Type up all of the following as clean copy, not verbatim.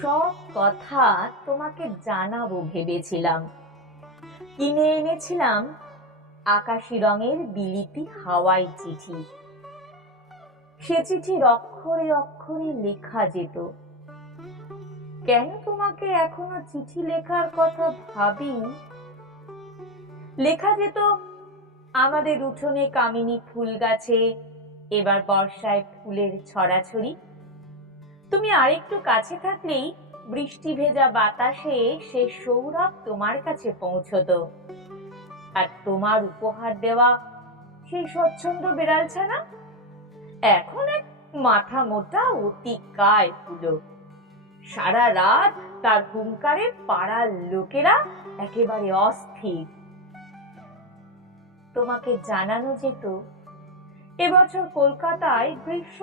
সব কথা তোমাকে জানাবো ভেবেছিলাম। কিনে এনেছিলাম আকাশি রঙের বিলিতি হাওয়াই চিঠি। সে চিঠির অক্ষরে অক্ষরে লেখা যেত। কেন তোমাকে এখনো চিঠি লেখার কথা ভাবি? লেখা যেত আমাদের উঠোনে কামিনী ফুল গাছে এবার বর্ষায় ফুলের ছড়াছড়ি। তুমি আরেকটু কাছে থাকলেই বৃষ্টি ভেজা বাতাসে সে সৌরভ তোমার কাছে পৌঁছতো। আর তোমার উপহার দেওয়া সেই স্বচ্ছন্দ বেড়ালছানা এখন এক মাথা মোটা অতিকায় হলো। সারা রাত তার হুঙ্কারে পাড়ার লোকেরা একেবারে অস্থির। তোমাকে জানানো যেত এবছর কলকাতায় গ্রীষ্ম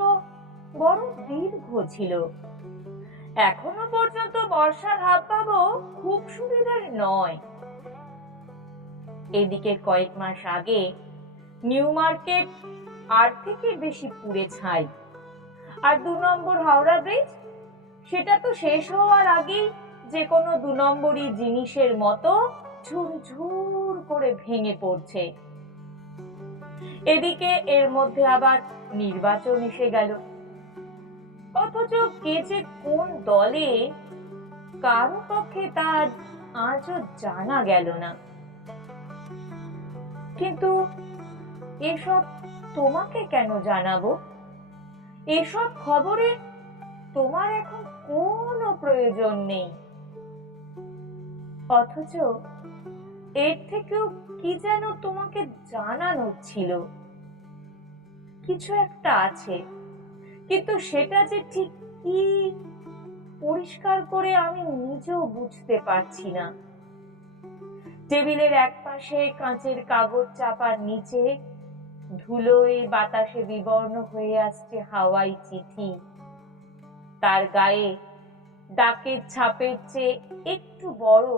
বড় দীর্ঘ ছিল। এখনো পর্যন্ত বর্ষার হাবভাবও খুব সুবিধার নয়। এদিকে কয়েক মাস আগে নিউ মার্কেট আর থেকে বেশি পুড়ে ছাই। আর ২ নম্বর হাওড়া ব্রিজ, সেটা তো শেষ হওয়ার আগেই যে কোনো ২ নম্বরই জিনিসের মতো ঝুরঝুর করে ভেঙে পড়ছে। এদিকে এর মধ্যে আবার নির্বাচন এসে গেল। অথচ কে যে কোন দলে, কারো পক্ষে তা আজও জানা গেল না। কিন্তু এসব তোমাকে কেন জানাবো? এসব খবরে তোমার এখন কোনো প্রয়োজন নেই। অথচ এর থেকেও কি যেন তোমাকে জানানো ছিল। কিছু একটা আছে, কিন্তু সেটা যে ঠিক কি পরিষ্কার করে আমি নিজেও বুঝতে পারছি না। টেবিলের একপাশে কাঁচের কাগজ চাপার নিচে ধুলোয় বাতাসে বিবর্ণ হয়ে আসছে হাওয়াই চিঠি। তার গায়ে ডাকের ছাপের চেয়ে একটু বড়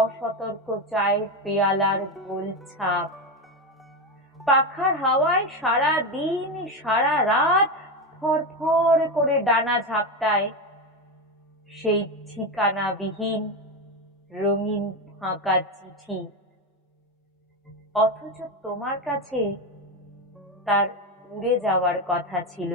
অসতর্ক চায়ের পেয়ালার গোল ছাপ। পাখার হাওয়ায় সারা দিন সারা রাত ফরফর করে ডানা ঝাপটায় সেই ঠিকানাবিহীন রঙিন ফাঁকা চিঠি। অথচ তোমার কাছে তার উড়ে যাওয়ার কথা ছিল।